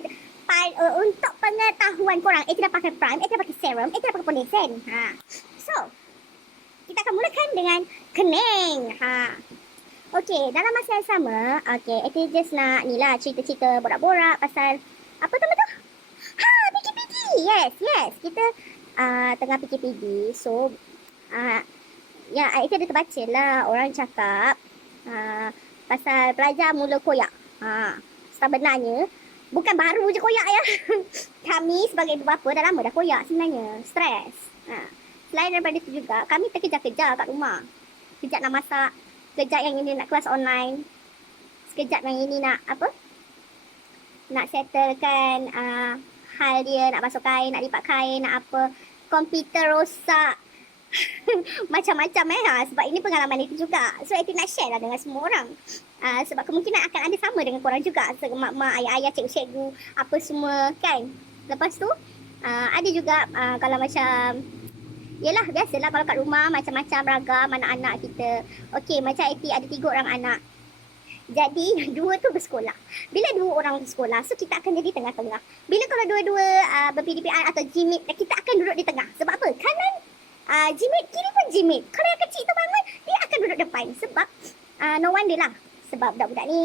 okey. Untuk pengetahuan korang, Eti dah pakai prime, Eti dah pakai serum, Eti dah pakai foundation. So, kita akan mulakan dengan kening. Okey, dalam masa yang sama, okey, Eti just nak ni lah cerita-cerita borak-borak pasal apa nama tu? PKPD. Yes. Kita tengah PKPD. So, ya, Eti ada terbaca lah orang cakap pasal pelajar mula koyak. Sebenarnya bukan baru je koyak ya. Kami sebagai ibu bapa dah lama dah koyak sebenarnya. Stres. Selain daripada itu juga, kami terkejar-kejar kat rumah. Sekejap nak masak, sekejap yang ini nak kelas online, sekejap yang ini nak apa? Nak settlekan hal dia, nak basuh kain, nak lipat kain, nak apa. Komputer rosak. Macam-macam sebab ini pengalaman itu juga. So Eti nak share lah dengan semua orang. Sebab kemungkinan akan ada sama dengan korang juga. Mak-mak, ayah-ayah, cikgu-cikgu, apa semua kan. Lepas tu ada juga kalau macam, yelah biasalah kalau kat rumah macam-macam ragam anak-anak kita. Okey, macam Eti ada 3 orang anak. Jadi 2 tu bersekolah. Bila 2 orang bersekolah, so kita akan jadi tengah-tengah. Bila kalau dua-dua ber-PDPI atau jimit, kita akan duduk di tengah. Sebab apa? Kanan jimit, kiri pun jimit. Kalau yang kecil tu bangun, dia akan duduk depan. Sebab no wonder lah. Sebab budak-budak ni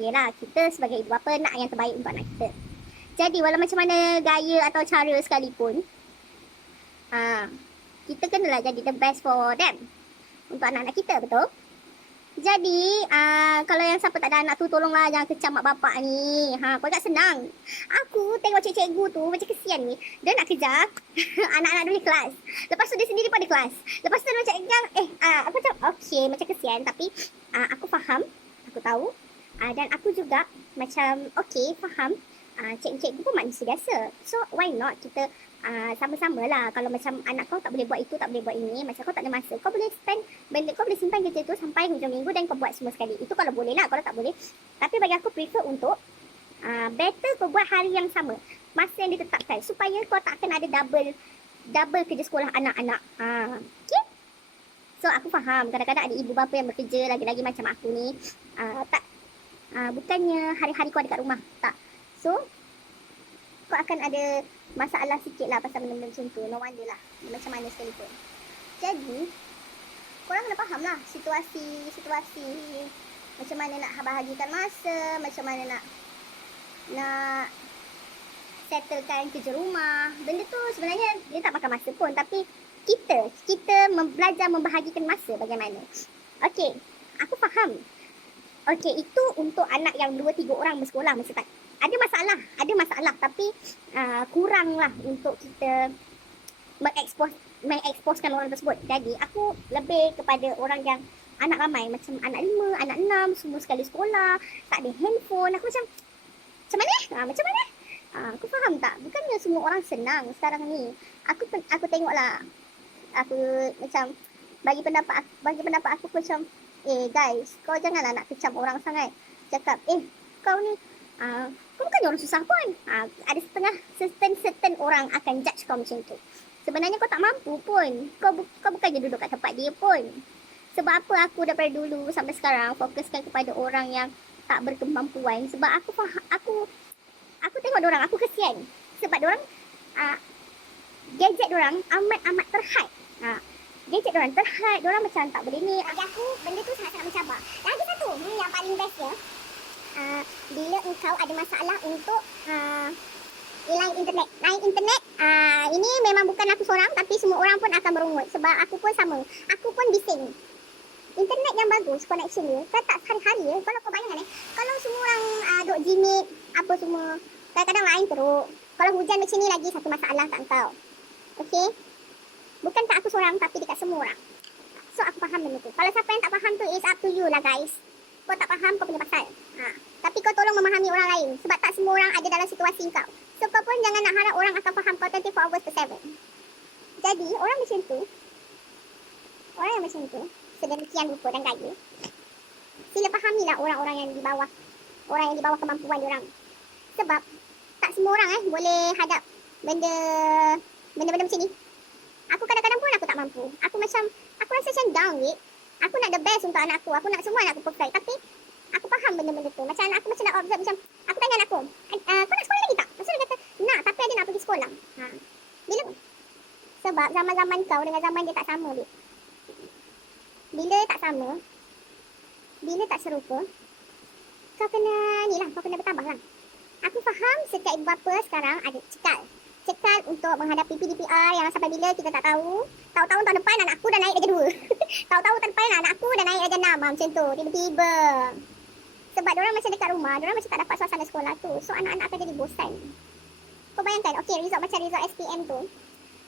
yelah, kita sebagai ibu bapa nak yang terbaik untuk anak kita. Jadi walau macam mana gaya atau cara sekalipun, kita kenalah jadi the best for them. Untuk anak-anak kita, betul? Jadi, kalau yang siapa tak ada anak tu, tolonglah jangan kecam mak bapak ni. Kau tak senang. Aku tengok cikgu tu macam kesian ni. Dia nak kejar anak-anak dia di kelas. Lepas tu dia sendiri pun di kelas. Lepas tu dia macam, aku macam, okey, macam kesian. Tapi, aku faham. Aku tahu. Dan aku juga macam, okey, faham. Cikgu-cikgu pun manusia biasa. So, why not kita sama-sama lah. Kalau macam anak kau tak boleh buat itu, tak boleh buat ini, macam kau tak ada masa, kau boleh spend benda, kau boleh simpan kerja tu sampai hujung minggu dan kau buat semua sekali. Itu kalau boleh lah, kalau tak boleh. Tapi bagi aku prefer untuk better kau buat hari yang sama, masa yang ditetapkan, supaya kau tak akan ada double kerja sekolah anak-anak. Okay? So aku faham kadang-kadang ada ibu bapa yang bekerja, lagi-lagi macam aku ni, bukannya hari-hari kau ada kat rumah, tak. So kau akan ada masalah sikit lah pasal benda-benda macam tu. No wonder lah, macam mana sekalipun. Jadi, korang kena faham lah situasi macam mana nak bahagikan masa, macam mana nak settlekan kerja rumah. Benda tu sebenarnya dia tak makan masa pun, tapi kita belajar membahagikan masa bagaimana. Okey, aku faham. Okey, itu untuk anak yang 2-3 orang bersekolah masa tak. Ada masalah tapi kuranglah untuk kita mengeksposkan orang tersebut. Jadi aku lebih kepada orang yang anak ramai, macam anak 5, anak 6, semua sekali sekolah, tak ada handphone. Aku macam mana? Aku faham tak? Bukannya semua orang senang sekarang ni. Aku tengoklah. Aku macam bagi pendapat aku macam, guys, kau janganlah nak kecam orang sangat. Cakap, kau ni kau bukan orang susah pun. Ada certain orang akan judge kau macam tu. Sebenarnya kau tak mampu pun. Kau bukannya duduk kat tempat dia pun. Sebab apa aku daripada dulu sampai sekarang fokuskan kepada orang yang tak berkemampuan. Sebab aku tengok diorang, aku kesian. Sebab diorang gadget diorang amat terhad. Gadget diorang terhad. Diorang macam tak boleh ni. Bagi aku benda tu sangat-sangat mencabar. Lagi satu yang paling bestnya, bila engkau ada masalah untuk line internet, ini memang bukan aku seorang, tapi semua orang pun akan berungut. Sebab aku pun sama, aku pun bising. Internet yang bagus, connection dia, kan tak hari-hari ya. Kalau kau bayangkan kalau semua orang duk jimit, apa semua, kadang-kadang lain teruk. Kalau hujan macam ni lagi satu masalah kat kau. Okay? Bukan kat aku seorang, tapi dekat semua orang. So aku faham benda tu. Kalau siapa yang tak faham tu, it's up to you lah guys. Kau tak faham, kau punya pasal. Tapi kau tolong memahami orang lain. Sebab tak semua orang ada dalam situasi kau. So kau pun jangan nak harap orang akan faham kau 24 hours per 7. Jadi orang macam tu, sedemikian rupa dan gaya, sila fahamilah orang-orang yang di bawah, orang yang di bawah kemampuan diorang. Sebab tak semua orang boleh hadap benda-benda macam ni. Aku kadang-kadang pun aku tak mampu. Aku rasa macam down weh. Aku nak the best untuk anak aku. Aku nak semua anak aku perfect. Tapi aku faham benda-benda tu. Macam anak aku macam nak observe, macam aku tanya anak aku, kau nak sekolah. Bila? Sebab zaman-zaman kau dengan zaman dia tak sama, Bik. Bila tak sama, bila tak serupa, kau kena ni lah, kau kena bertabah lah. Aku faham setiap ibu bapa sekarang ada cekal. Cekal untuk menghadapi PDPR yang sampai bila kita tak tahu. Tahu-tahu tahun depan anak aku dah naik darjah 2. Tahu-tahu tahun depan anak aku dah naik darjah 6 macam tu. Tiba-tiba. Sebab diorang macam dekat rumah, diorang macam tak dapat suasana sekolah tu. So anak-anak akan jadi bosan. Kau bayangkan, okey, result macam result SPM tu.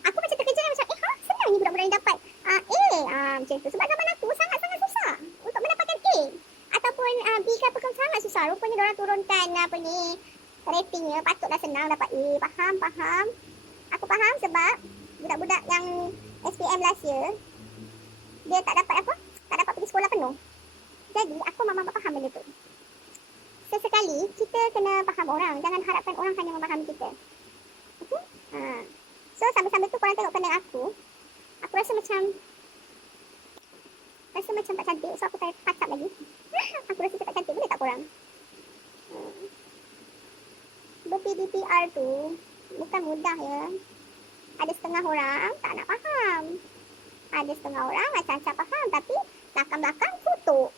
Aku macam terkejut macam, senang ni budak-budak ni dapat macam tu. Sebab zaman aku sangat-sangat susah untuk mendapatkan A. Ataupun B ke apa, sangat susah. Rupanya diorang turunkan ratingnya, patutlah senang dapat A. Faham. Aku faham sebab budak-budak yang SPM last year, dia tak dapat tak dapat pergi sekolah penuh. Jadi aku memang faham benda tu. Sesekali kita kena faham orang. Jangan harapkan orang hanya memahami kita. Okay? So sambil-sambil tu korang tengok pandang aku rasa macam tak cantik. So aku touch up lagi. Aku rasa tak cantik. Boleh tak korang? Ber-PDPR tu bukan mudah ya. Ada setengah orang tak nak faham. Ada setengah orang macam-macam faham. Tapi belakang-belakang kutuk.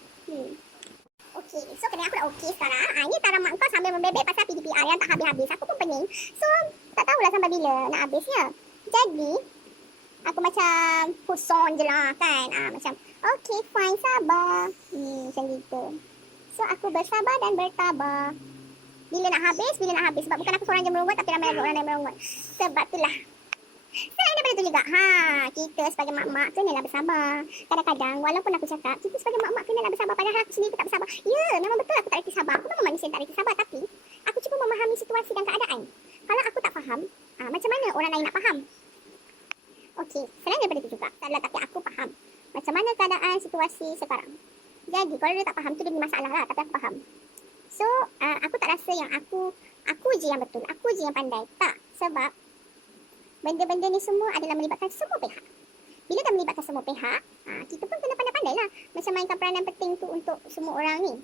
Okey, so kena aku dah okey sekarang. Ini Tara mak kau sambil membebek pasal PDPR yang tak habis-habis. Aku pun pening. So, tak tahulah sampai bila nak habisnya. Jadi, aku macam puson je lah kan. Macam, okey, fine, sabar. Macam gitu. So, aku bersabar dan bertabah. Bila nak habis. Sebab bukan aku seorang je merungut, tapi ramai orang yang merungut. Sebab itulah. Selain daripada itu juga, kita sebagai mak-mak kenalah bersabar. Kadang-kadang, walaupun aku cakap, kita sebagai mak-mak kenalah bersabar, padahal aku sendiri tak bersabar. Ya, memang betul aku tak reti sabar. Aku memang manusia yang tak reti sabar, tapi aku cuba memahami situasi dan keadaan. Kalau aku tak faham, macam mana orang lain nak faham? Okey, selain daripada itu juga, tapi aku faham macam mana keadaan situasi sekarang. Jadi, kalau dia tak faham, tu dia punya masalah lah, tapi aku faham. So, aku tak rasa yang aku je yang betul, aku je yang pandai. Tak, sebab benda-benda ni semua adalah melibatkan semua pihak. Bila dah melibatkan semua pihak, kita pun kena pandai-pandai lah macam mainkan peranan penting tu untuk semua orang ni.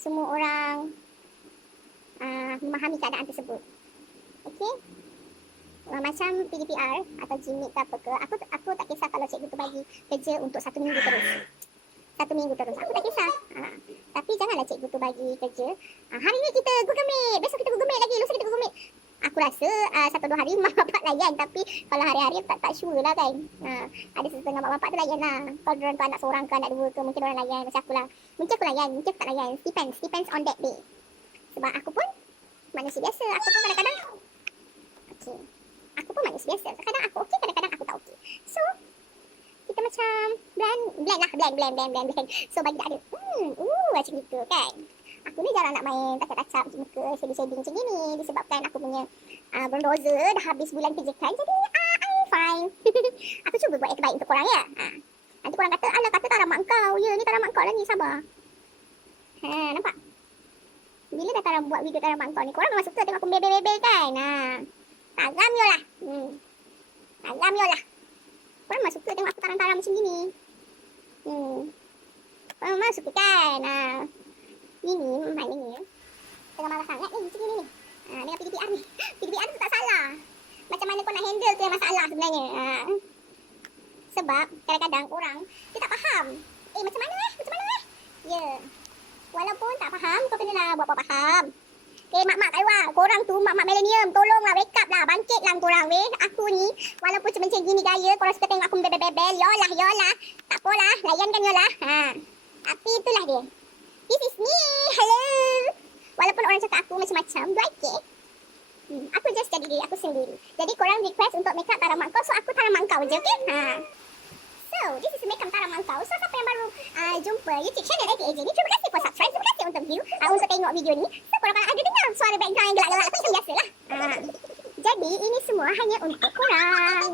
Semua orang memahami keadaan tersebut. Okey? Macam PDPR atau JIMIT ke apa ke, aku tak kisah kalau cikgu tu bagi kerja untuk 1 minggu terus. 1 minggu terus, aku tak kisah. Tapi janganlah cikgu tu bagi kerja. Hari ni kita Google Meet, besok kita Google Meet lagi, lusa kita Google Meet. Aku rasa 1-2 hari mak bapak layan, tapi kalau hari-hari tak sure lah kan. Ada setengah mak bapak tu layan lah. Kalau diorang tu anak seorang ke anak 2 ke, mungkin diorang layan macam aku lah. Mungkin aku layan, mungkin aku tak layan. Depends on that day. Sebab aku pun manusia biasa. Aku pun kadang-kadang okey. Aku pun manusia biasa. Kadang aku okey, kadang-kadang aku tak okey. So, kita macam blend. So, bagi tak ada. Macam gitu kan. Aku ni jarang nak main touch-up muka, shading-shading macam gini. Disebabkan aku punya bronzer dah habis bulan kerja kan. Jadi, I'm fine. Aku cuba buat yang terbaik untuk korang ya. Nanti korang kata, alah kata Tara mak kau. Ya, ni Tara mak kau lah ni, sabar. Nampak? Bila dah Tara buat video Tara mak kau ni, korang memang suka tengok aku bebel-bebel kan. Tagam yo lah. Tagam yo lah. Korang memang suka tengok aku taram-taram macam gini. Korang memang suka kan. Ini maknanya tengah marah sangat ni macam ni. Dengan PDPR ni. PDPR tu tak salah. Macam mana kau nak handle tu yang masalah sebenarnya. Sebab kadang-kadang orang dia tak faham. Macam mana? Ya. Walaupun tak faham, kau kenalah buat faham. Mak-mak kat luar, korang tu mak-mak millennium, tolonglah wake up lah, bangkitlah korang weh. Aku ni walaupun macam gini gaya, korang suka tengok aku bebel-bebel, yolah. Tak apalah, layankan yolah. Tapi itulah dia. This is me. Hello. Walaupun orang cakap aku macam-macam, do I care? Aku just jadi diri aku sendiri. Jadi korang request untuk make up Tara mak kau, so aku Tara mak kau je, okay? So, this is make up Tara mak kau. So, siapa yang baru jumpa YouTube channel ATAJ ni, terima kasih for subscribe, terima kasih untuk view, untuk tengok video ni. So, korang ada dengar suara background yang gelak-gelak tu macam biasalah. Jadi, ini semua hanya untuk korang.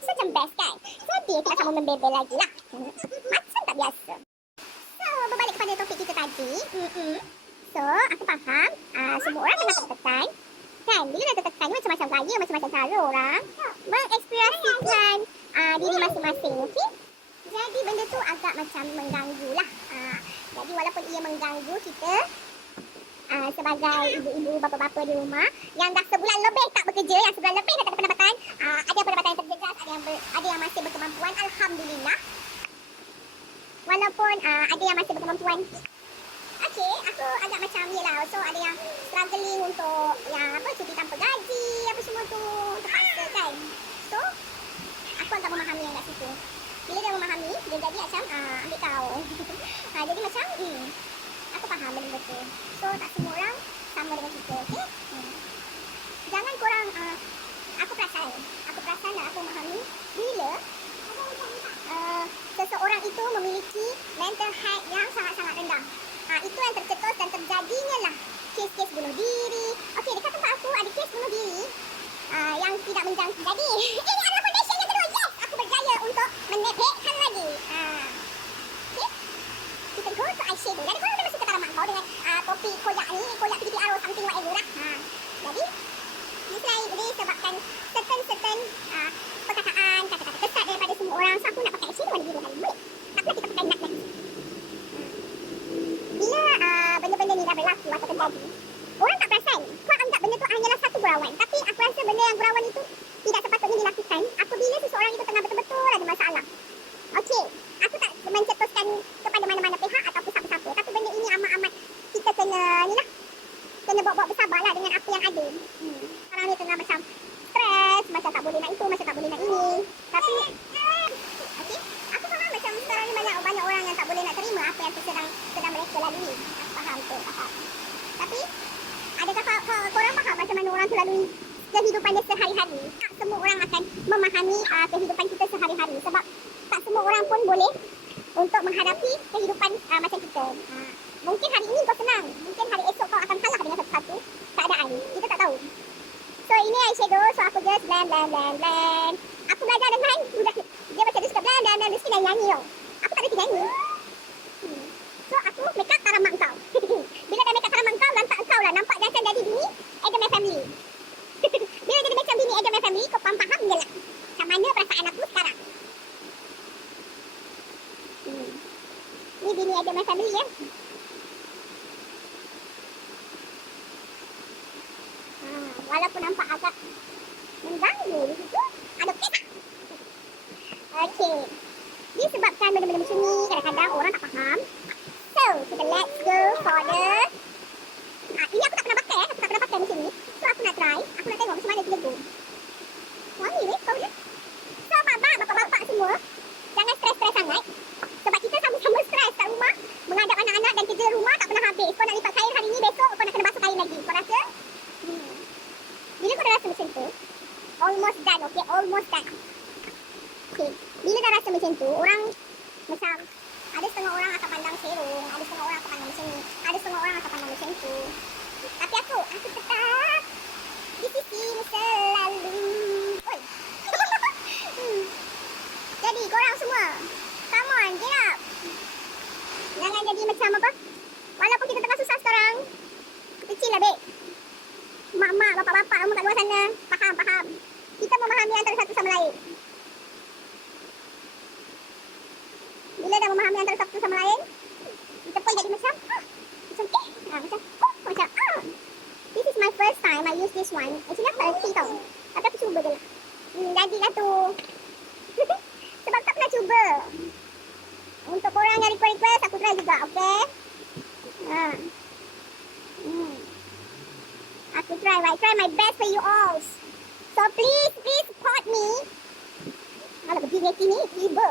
So, macam best kan? Jadi, kita sama membebel lagi lah. Macam tak biasa. So, berbalik kepada topik kita tadi. So, aku faham semua orang kena tertekan. Kan, bila dah tertekan ni macam-macam gaya, macam-macam cara orang mengekspresikan diri masing-masing, okey? Jadi, benda tu agak macam mengganggu lah. Jadi, walaupun ia mengganggu kita, sebagai ibu-ibu, bapa-bapa di rumah yang dah sebulan lebih tak bekerja, yang sebulan lebih dah tak ada pendapatan, ada pendapatan yang terjejas, ada yang masih berkemampuan, alhamdulillah. Walaupun ada yang masih berkemampuan. Okey, aku agak macam yelah. So ada yang struggling untuk yang apa cuti tanpa gaji apa semua tu terpaksa kan. So aku agak memahami yang kat situ. Bila dia memahami, dia jadi macam ambil kau. Jadi macam aku faham benda tu. So tak semua orang sama dengan kita, okey? Jangan korang aku perasan dan aku memahami bila seseorang itu memiliki mental health yang sangat-sangat rendah. Itu yang tercetus dan terjadinya lah kes-kes bunuh diri. Okey, dekat tempat aku ada kes bunuh diri yang tidak menjangkit. Jadi, ini adalah foundation yang kedua. Yes, aku berjaya untuk menepekkan lagi. Okey, kita go to eyeshadow. Jadi, korang memang suka tanaman kau dengan topi koyak ni, koyak PTPR or something whatever lah. Jadi, ini sebabkan certain perkataan, kata-kata kesat daripada semua orang. So, aku nak pakai eyeshadow pada diri hari ni. Tak pula kita pakai nut lagi. Bila benda-benda ni dah berlaku atau terjadi, orang tak perasan. Kau anggap benda tu hanyalah satu gurauan. Tapi aku rasa benda yang gurauan itu tidak sepatutnya dilakukan apabila seseorang itu tengah betul-betul ada masalah. Okey, aku tak mencetuskan kepada mana-mana pihak ataupun siapa-siapa. Tapi benda ini amat-amat kita kena ni lah. Kena bawa-bawa bersabar lah dengan apa yang ada. Sekarang ni tengah macam stres, macam tak boleh nak itu, macam tak boleh nak ini. Tapi, okey, aku faham macam sekarang ni banyak orang yang tak boleh nak terima apa yang sedang mereka lalui. Aku faham tu, faham. Tapi, adakah korang faham macam mana orang tu lalui kehidupan dia sehari-hari? Tak semua orang akan memahami kehidupan kita sehari-hari. Sebab tak semua orang pun boleh untuk menghadapi kehidupan macam kita. Mungkin hari ini kau senang. Mungkin hari esok kau akan kalah dengan satu-satu keadaan. Kita tak tahu. So, ini eyeshadow. So, aku just blend. Aku belajar dengan budak. Dia macam dia suka blend. Dia suka nyanyi tau. Aku tak ada nyanyi. So, aku make up taram mak kau. Bila dah make up taram mak kau, lantak kau lah. Nampak dia akan jadi bini Adam and Family. Bila jadi macam bini Adam and Family, kau faham je lah. Macam mana perasaan aku sekarang. Ni bini Adam and Family ya. Walaupun nampak agak mengganggu di situ, ada peta. Okey. Disebabkan benda-benda macam ni, kadang-kadang orang tak faham. So, kita let's go for the... ini aku tak pernah pakai, macam ni. So, aku nak try. Aku nak tengok macam mana dia go. Wangi ni, kau dia. So, bapak-bapak semua, jangan stres-stres sangat. Sebab kita sama-sama stres kat rumah, menghadap anak-anak dan kerja rumah tak pernah habis. Kau nak lipat kain hari ni, besok kau nak kena basuh kain lagi. Kau rasa? Bila kau dah rasa macam tu, almost done, okay? Almost done. Okay, bila dah rasa macam tu, orang macam, ada setengah orang akan pandang serong, ada setengah orang akan pandang macam ni, ada setengah orang akan pandang macam tu. Tapi aku tetap di sisi selalu. Oi. Jadi, korang semua, come on, get up. Jangan jadi macam apa? Walaupun kita tengah susah sekarang, kecil lah, babe. Mak-mak, bapak-bapak semua kat luar sana. Faham. Kita memahami antara satu sama lain. Bila dah memahami antara satu sama lain, kita pun jadi macam This is my first time I use this one. Actually aku tak reti tau. Tapi aku cuba je lah. Jadilah tu. Sebab tak pernah cuba. Untuk korang yang request, aku try juga, okay? Aku try my best for you all. So please support me. Kalau berdiri reti ni, tiba.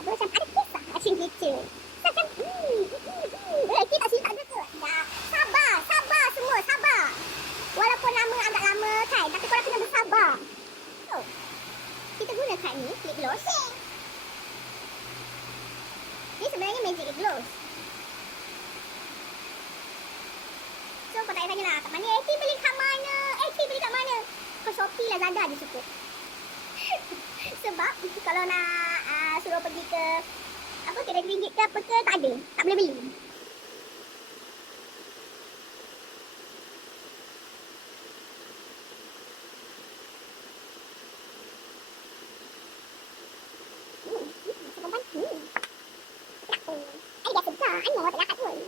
Aku macam ada kisah macam gitu. Macam, reti tak silap je ke? Ya, sabar semua, sabar. Walaupun agak lama kan, tapi korang kena bersabar. So, kita gunakan ni, lip gloss. Ni sebenarnya magic lip gloss. So, kau tak payah tanya lah kat mana. Beli kat mana? Beli kat mana? Kau Shopee, Lazada je cukup. Sebab kalau nak suruh pergi ke kedai ringgit ke apa ke, tak ada. Tak boleh beli. Ada biasa besar. Ada orang tak dapat pun.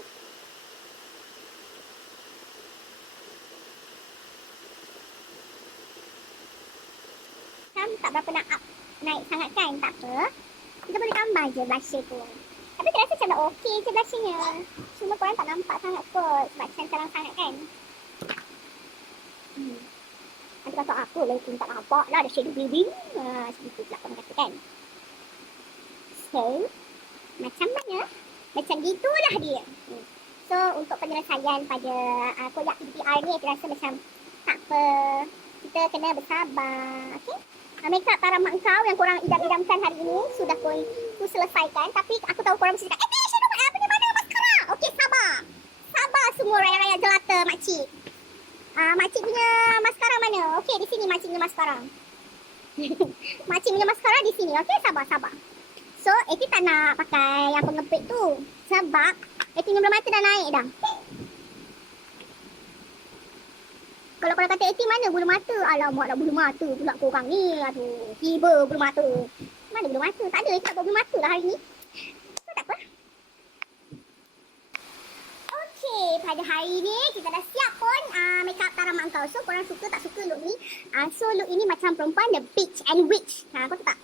korang tak berapa nak up naik sangat kan? Tak apa. Kita boleh tambah je blusher tu. Tapi saya rasa macam dah okey je blushernya. Cuma korang tak nampak sangat kot sebab terang sangat kan? Nanti kata apa lagi tak nampak lah, ada shadow building. Seperti tu pula korang kata kan? So, macam mana? Macam gitulah dia. So, untuk penyelesaian pada koyak PPR ni, saya rasa macam tak apa. Kita kena bersabar. Okay? Makeup para mak kau yang korang idam-idamkan hari ini sudah pun ku selesaikan. Tapi aku tahu korang mesti cakap, shadow apa ni, mana maskara? Okey, sabar. Sabar semua rakyat-rakyat jelata, makcik. Makcik punya maskara mana? Okey, di sini makcik punya maskara. Makcik punya maskara di sini. Okey, sabar. So, Eti tak nak pakai yang pengepit tu. Sebab Eti punya bulu mata dah naik dah. Kalau korang kata Eti mana bulu mata? Alamak, nak bulu mata pula korang ni. Aduh, tiba bulu mata. Mana bulu mata? Tak ada, Eti tak buat bulu mata lah hari ni. So, tak apa. Okey, pada hari ni kita dah siap pun makeup Tara mak kau. So, korang suka tak suka look ni? So, look ini macam perempuan the bitch and witch. Kau tahu tak?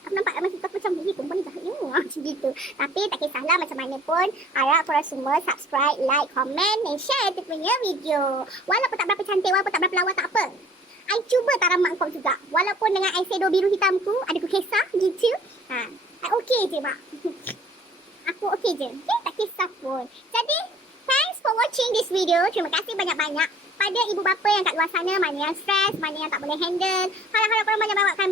Aku nampak macam perempuan ni jahat. Macam gitu. Tapi tak kisahlah macam mana pun. Harap korang semua subscribe, like, comment dan share tu punya video. Walaupun tak berapa cantik, walaupun tak berapa lawa, tak apa. I cuba Tara mak kau juga. Walaupun dengan eyeshadow biru hitamku, ada ku kisah gitu. I okey je mak. Aku okey je. Okay, tak kisah pun. Jadi, thanks for watching this video. Terima kasih banyak-banyak pada ibu bapa yang kat luar sana, mana yang stres, mana yang tak boleh handle. Harap-harap korang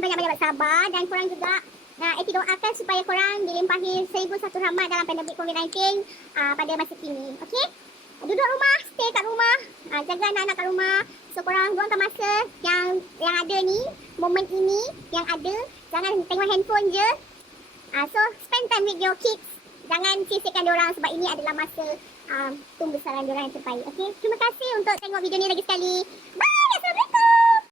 banyak-banyak bersabar dan korang juga Eti doakan supaya korang dilimpahi 1001 rahmat dalam pandemik COVID-19 pada masa kini. Okey? Duduk rumah, stay kat rumah, jaga anak-anak kat rumah. So korang luangkan masa yang ada ni, momen ini yang ada. Jangan tengok handphone je. So spend time with your kids. Jangan sisikkan diorang sebab ini adalah masa tumbuh besar diorang yang terbaik. Okay? Terima kasih untuk tengok video ni lagi sekali. Bye!